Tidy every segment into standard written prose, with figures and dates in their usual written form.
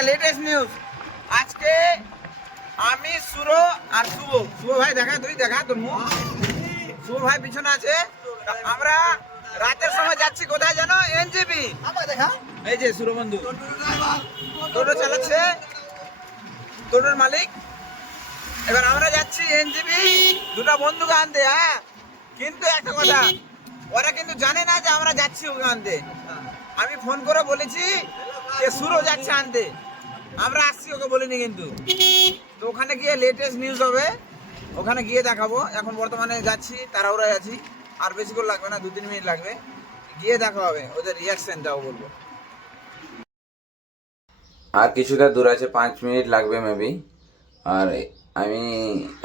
একটা latest news. আজকে আমি সুরো আর শুভ, শুভ ভাই দেখা, তুই দেখা তোর মুখ, শুভ ভাই পিছনে আছে। আমরা রাতের সময় যাচ্ছি কোথায় জানো? এনজেপি। এই যে সুরো বন্ধু টোটো চালাচ্ছে, টোটোর মালিক। এবার আমরা যাচ্ছি এনজেপি দুটা বন্ধুকে আনতে। হ্যাঁ, কিন্তু একটা কথা, ওরা কিন্তু জানে না যে আমরা যাচ্ছি ওকে আনতে। আমি ফোন করে বলেছি যে সুরো যাচ্ছে আনতে, আমরা আসছি ওকে বলিনি কিন্তু। তো ওখানে গিয়ে লেটেস্ট নিউজ হবে, ওখানে গিয়ে দেখাবো। এখন বর্তমানে যাচ্ছি, তাড়াহুড়ায় আছি, আর বেশিক্ষণ লাগবে না, 2-3 মিনিট লাগবে, গিয়ে দেখা হবে, ওদের রিয়াকশনটাও বলবো। আর কিছুটা দূর আছে, 5 মিনিট লাগবে মেবি। আর আমি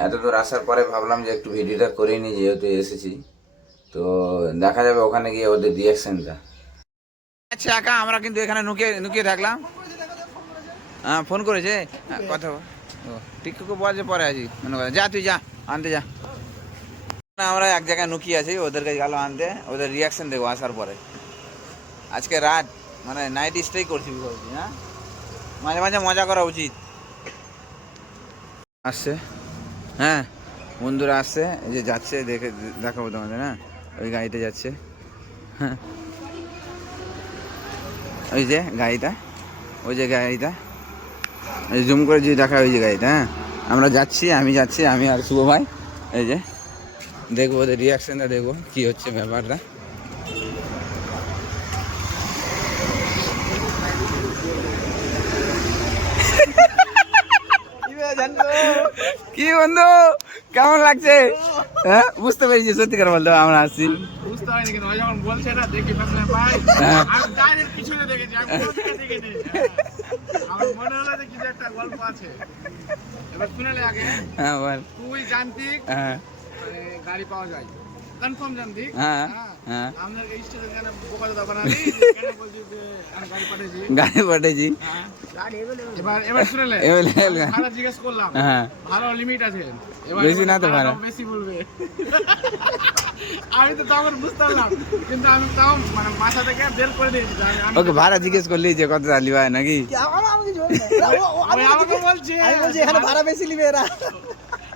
এত দূর আসার পরে ভাবলাম যে একটু ভিডিওটা করে নিই, যেহেতু এসেছি। তো দেখা যাবে ওখানে গিয়ে ওদের রিয়াকশনটা। আচ্ছা একা আমরা কিন্তু এখানে নুকিয়ে নুকিয়ে থাকলাম। হ্যাঁ ফোন করেছে, কথা ও টিকুকে বল যে পরে আছি, মনে করে যা, তুই যা আনতে যা। আমরা এক জায়গায় নুকিয়ে আছি, ওদেরকে গেল আনতে, ওদের রিয়াকশন দেবো আসার পরে। আজকে রাত মানে নাইট স্টে করছি বলছি। হ্যাঁ, মাঝে মাঝে মজা করা উচিত। আসছে, হ্যাঁ বন্ধুরা আসছে, এই যে যাচ্ছে, দেখে দেখাবো তোমাদের। হ্যাঁ, ওই গাড়িতে যাচ্ছে। হ্যাঁ, ওই যে গাড়িটা, ওই যে গাড়িটা জুম করে যদি দেখা, ওই যে গাড়িটা। হ্যাঁ, আমরা যাচ্ছি, আমি আর শুভ ভাই। এই যে দেখবো ওদের রিয়াকশনটা, দেখবো কি হচ্ছে ব্যাপারটা। কি বন্ধু, কেমন লাগছে? হ্যাঁ, বুঝতে পেরেছি, সত্যিকার বলতো আমরা আসছি। বুঝতে হয়নি কিন্তু ওই যখন বলছে না দেখি পেছনে পাই, আমি ডাইরেক্ট পিছনে দেখেছি, আমি কোন দিকে দেখিনি। আমার মনে হলো যে কিছু একটা গল্প আছে। এবার শুনালে আগে, হ্যাঁ বল। তুই জানতিক হ্যাঁ মানে গাড়ি পাওয়া যায়, কনফার্ম জানতিক। হ্যাঁ হ্যাঁ, আপনার স্টেশন কেন বোকা দাদা বানালি, কেন বলছি যে আমি গাড়ি পাঠিয়েছি। গাড়ি পাঠিয়েছি। হ্যাঁ, এবার শুনালে ভাড়া জিজ্ঞেস করলাম, হ্যাঁ, ভালো লিমিট আছে, বেশি না তো ভাড়া? বেশি বলবে। আমি তো তখন বুঝতে পারলাম, কিন্তু আমি তাও মানে মাথা থেকে বের করে দিয়েছি। ওকে ভাড়া জিজ্ঞেস করলি যে কত চালি ভাই নাকি? আমাকে বলছে এখানে ভাড়া বেশি নিবে এরা।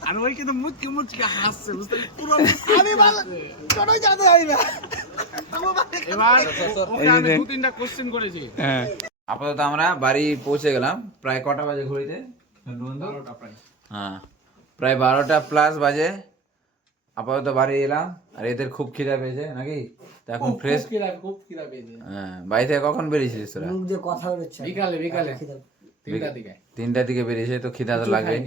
আর ওই কিন্তু মুচকি মুচকি হাসছে, বুঝতে পুরো। আমি ছোটই জানতে পারি না। এবার ওকে আমি 2-3টা কোশ্চেন করেছি। হ্যাঁ, আপাতত আমরা বাড়ি পৌঁছে গেলাম। প্রায় কটা বাজে ঘড়িতে? হ্যাঁ, প্রায় 12টা প্লাস বাজে। আপাতত বাড়ি এলাম, আর এদের খুব খিদা পেয়েছে নাকি? তো এখন ফ্রেশ। খুব খিদা পেয়েছে। হ্যাঁ, বাড়ি থেকে কখন বেরিয়েছিস তোরা? মুখ দিয়ে কথা বেরোচ্ছে। বিকালে 3টার দিকে। 3টার দিকে বেরিয়েছে, তো খিদা তো লাগবে।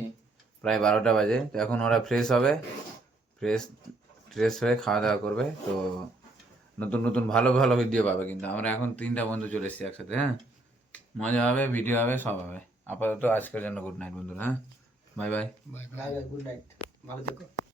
প্রায় 12টা বাজে। তো এখন ওরা ফ্রেশ হবে, ফ্রেশ হয়ে খাওয়া দাওয়া করবে। তো নতুন নতুন ভালো ভালো ভিডিও পাবে কিন্তু। আমরা এখন 3টা বন্ধু চলে এসেছি একসাথে। হ্যাঁ, মজা হবে, ভিডিও হবে, সব হবে। আপাতত আজকের জন্য গুড নাইট বন্ধুরা। হ্যাঁ, বাই বাই। গুড নাইট, ভালো থেকো।